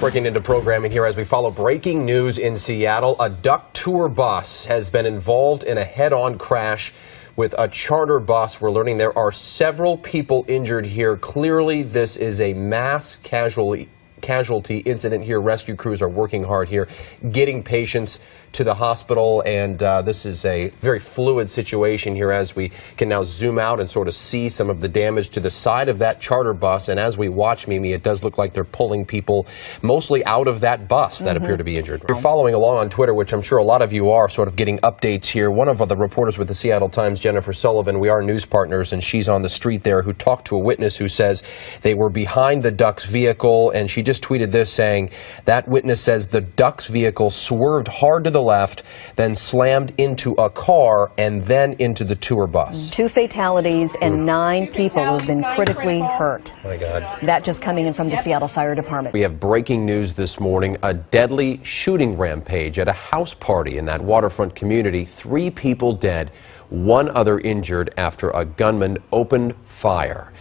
Working into programming here as we follow breaking news in Seattle. A duck tour bus has been involved in a head-on crash with a charter bus. We're learning there are several people injured here. Clearly, this is a mass casualty incident here. Rescue crews are working hard here, getting patients to the hospital, and this is a very fluid situation here as we can now zoom out and sort of see some of the damage to the side of that charter bus. And as we watch, Mimi, it does look like they're pulling people mostly out of that bus that appear to be injured. You're following along on Twitter, which I'm sure a lot of you are, sort of getting updates here. One of the reporters with the Seattle Times, Jennifer Sullivan, we are news partners, and she's on the street there, who talked to a witness who says they were behind the duck's vehicle, and she just tweeted this saying, that witness says the duck's vehicle swerved hard to the left, then slammed into a car and then into the tour bus. 2 fatalities and 9 people have been critically hurt. My God. That just coming in from the Seattle Fire Department. We have breaking news this morning. A deadly shooting rampage at a house party in that waterfront community. 3 people dead, 1 other injured after a gunman opened fire.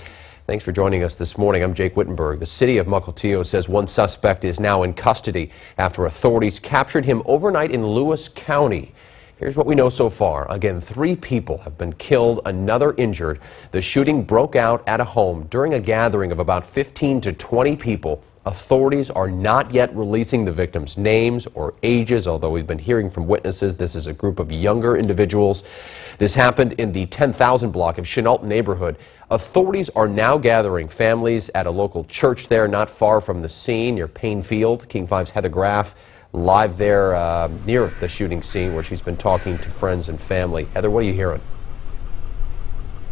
Thanks for joining us this morning. I'm Jake Whittenberg. The city of Mukilteo says 1 suspect is now in custody after authorities captured him overnight in Lewis County. Here's what we know so far. Again, 3 people have been killed, another injured. The shooting broke out at a home during a gathering of about 15 to 20 people. Authorities are not yet releasing the victims' names or ages, although we've been hearing from witnesses this is a group of younger individuals. This happened in the 10,000 block of Chenault neighborhood. Authorities are now gathering families at a local church there not far from the scene near Payne Field. King 5's Heather Graff live there near the shooting scene where she's been talking to friends and family. Heather, what are you hearing?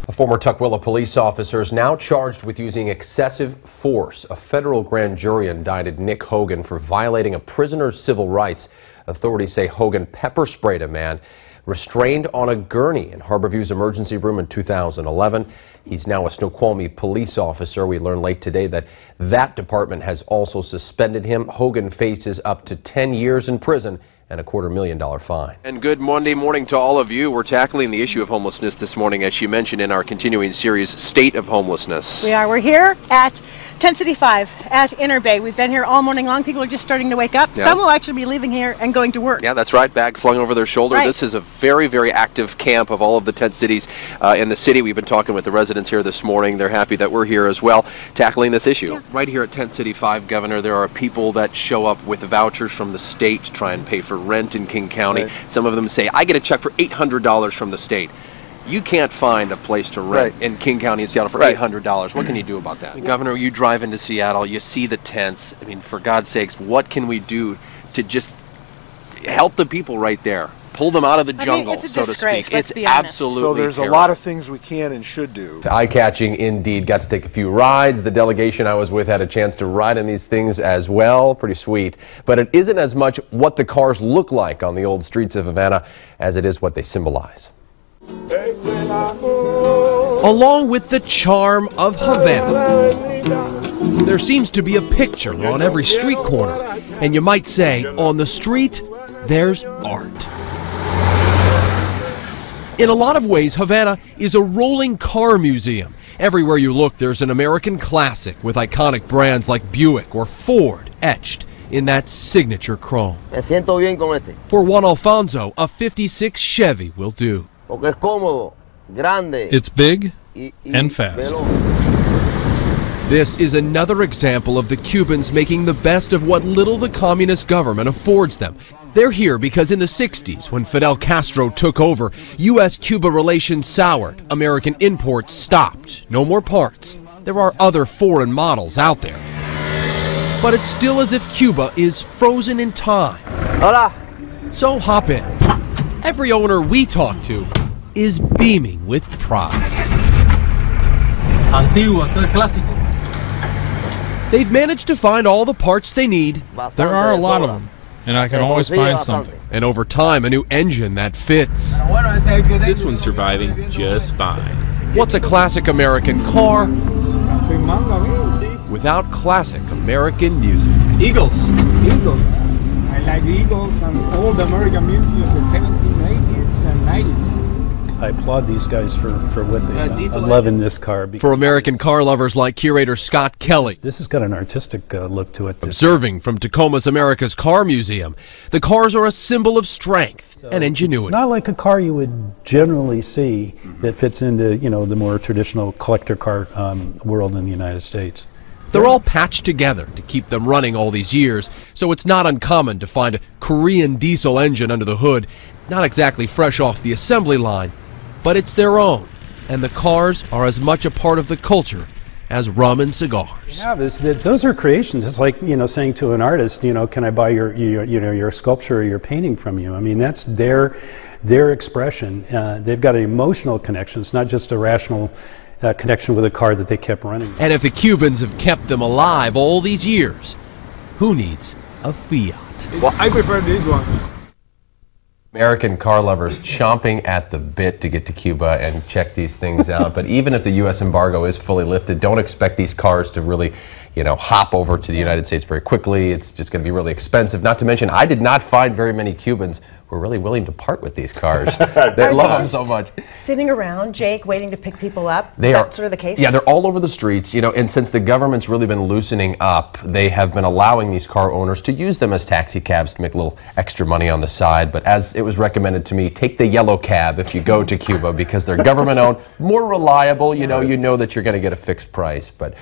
A former Tukwila police officer is now charged with using excessive force. A federal grand jury indicted Nick Hogan for violating a prisoner's civil rights. Authorities say Hogan pepper sprayed a man restrained on a gurney in Harborview's emergency room in 2011. He's now a Snoqualmie police officer. We learned late today that that department has also suspended him. Hogan faces up to 10 years in prison and a $250,000 fine. And good Monday morning to all of you. We're tackling the issue of homelessness this morning, as you mentioned in our continuing series, State of Homelessness. We are. We're here at Tent City 5 at Inner Bay. We've been here all morning long. People are just starting to wake up. Yeah. Some will actually be leaving here and going to work. Yeah, that's right. Bags slung over their shoulder. Right. This is a very, very active camp of all of the tent cities in the city. We've been talking with the residents here this morning. They're happy that we're here as well, tackling this issue. Yeah. Right here at Tent City 5, Governor, there are people that show up with vouchers from the state to try and pay for rent in King County. Right. Some of them say, I get a check for $800 from the state. You can't find a place to rent in King County in Seattle for $800. What can you do about that? Governor, you drive into Seattle, you see the tents. I mean, for God's sakes, what can we do to just help the people right there? Pull them out of the jungle, so to speak. It's absolutely So there's terrible. A lot of things we can and should do. Eye-catching indeed. Got to take a few rides. The delegation I was with had a chance to ride in these things as well. Pretty sweet. But it isn't as much what the cars look like on the old streets of Havana as it is what they symbolize. Along with the charm of Havana, there seems to be a picture on every street corner. And you might say, on the street, there's art. In a lot of ways, Havana is a rolling car museum. Everywhere you look, there's an American classic with iconic brands like Buick or Ford etched in that signature chrome. For Juan Alfonso, a '56 Chevy will do. It's big and fast. This is another example of the Cubans making the best of what little the communist government affords them. They're here because in the 60s, when Fidel Castro took over, U.S.-Cuba relations soured. American imports stopped. No more parts. There are other foreign models out there. But it's still as if Cuba is frozen in time. Hola. So hop in. Every owner we talk to is beaming with pride. Antiguo, esto es clásico. They've managed to find all the parts they need. There are a lot of them, and I can always find something. And over time, a new engine that fits. This one's surviving just fine. What's a classic American car without classic American music? Eagles. I like the Eagles and all the American music of the 1780s and 90s. I applaud these guys for what they love in this car. For American car lovers like curator Scott Kelly, this has got an artistic look to it. Observing from Tacoma's America's Car Museum, the cars are a symbol of strength and ingenuity. It's not like a car you would generally see that fits into, the more traditional collector car world in the United States. They're all patched together to keep them running all these years, so it's not uncommon to find a Korean diesel engine under the hood, not exactly fresh off the assembly line, but it's their own, and the cars are as much a part of the culture as rum and cigars. Yeah, those are creations. It's like, saying to an artist, can I buy your sculpture or your painting from you? I mean, that's their expression. They've got an emotional connection. It's not just a rational connection with a car that they kept running. And if the Cubans have kept them alive all these years, who needs a Fiat? Well, I prefer this one. American car lovers chomping at the bit to get to Cuba and check these things out. But even if the U.S. embargo is fully lifted, don't expect these cars to really, hop over to the United States very quickly. It's just going to be really expensive. Not to mention, I did not find very many Cubans who are really willing to part with these cars. They love them so much. Sitting around, Jake, waiting to pick people up? Is that sort of the case? Yeah, they're all over the streets, and since the government's really been loosening up, they have been allowing these car owners to use them as taxi cabs to make a little extra money on the side. But as it was recommended to me, take the yellow cab if you go to Cuba because they're government-owned, more reliable, you know that you're going to get a fixed price. But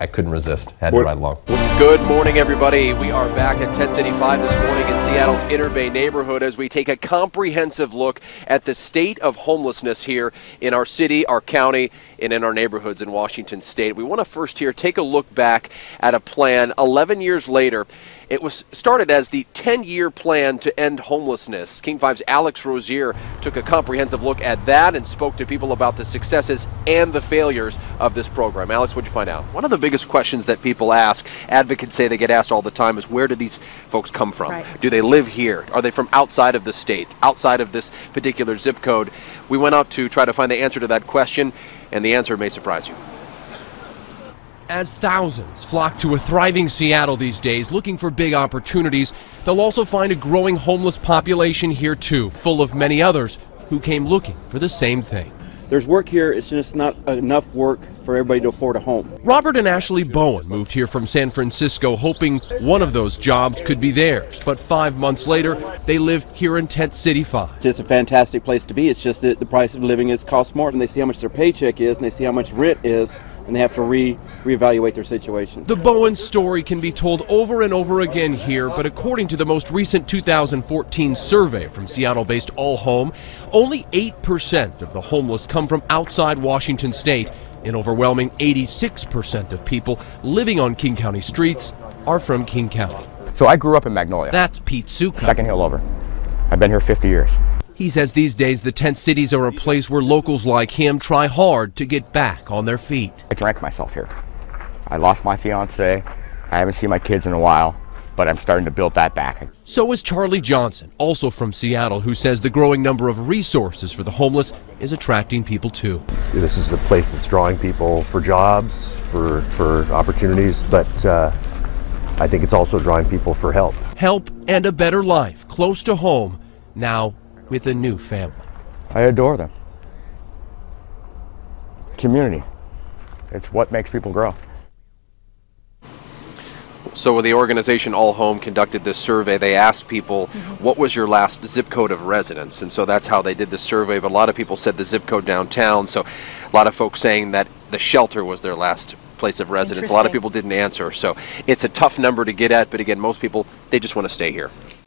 I couldn't resist. Had to ride along. Good morning, everybody. We are back at 1075 this morning in Seattle's Inner Bay neighborhood as we take a comprehensive look at the state of homelessness here in our city, our county, and in our neighborhoods in Washington State. We want to first here take a look back at a plan 11 years later. It was started as the 10-year plan to end homelessness. King 5's Alex Rozier took a comprehensive look at that and spoke to people about the successes and the failures of this program. Alex, what'd you find out? One of the biggest questions that people ask, advocates say they get asked all the time, is where do these folks come from? Right. Do they live here? Are they from outside of the state, outside of this particular zip code? We went out to try to find the answer to that question, and the answer may surprise you. As thousands flock to a thriving Seattle these days looking for big opportunities, they'll also find a growing homeless population here too, full of many others who came looking for the same thing. There's work here, it's just not enough work for everybody to afford a home. Robert and Ashley Bowen moved here from San Francisco hoping one of those jobs could be theirs, but 5 months later they live here in Tent City 5. It's a fantastic place to be. It's just that the price of living is cost more, and they see how much their paycheck is and they see how much rent is, and they have to reevaluate their situation. The Bowen story can be told over and over again here, but according to the most recent 2014 survey from Seattle-based All Home, only 8% of the homeless come from outside Washington State. An overwhelming 86% of people living on King County streets are from King County. So I grew up in Magnolia. That's Pete Suka. Second hill over. I've been here 50 years. He says these days the tent cities are a place where locals like him try hard to get back on their feet. I drank myself here. I lost my fiance. I haven't seen my kids in a while, but I'm starting to build that back. So is Charlie Johnson, also from Seattle, who says the growing number of resources for the homeless is attracting people too. This is a place that's drawing people for jobs, for opportunities, but I think it's also drawing people for help. Help and a better life close to home, now with a new family. I adore them. Community. It's what makes people grow. So when the organization All Home conducted this survey, they asked people, what was your last zip code of residence? And so that's how they did the survey. But a lot of people said the zip code downtown. So a lot of folks saying that the shelter was their last place of residence. A lot of people didn't answer. So it's a tough number to get at. But again, most people, they just want to stay here.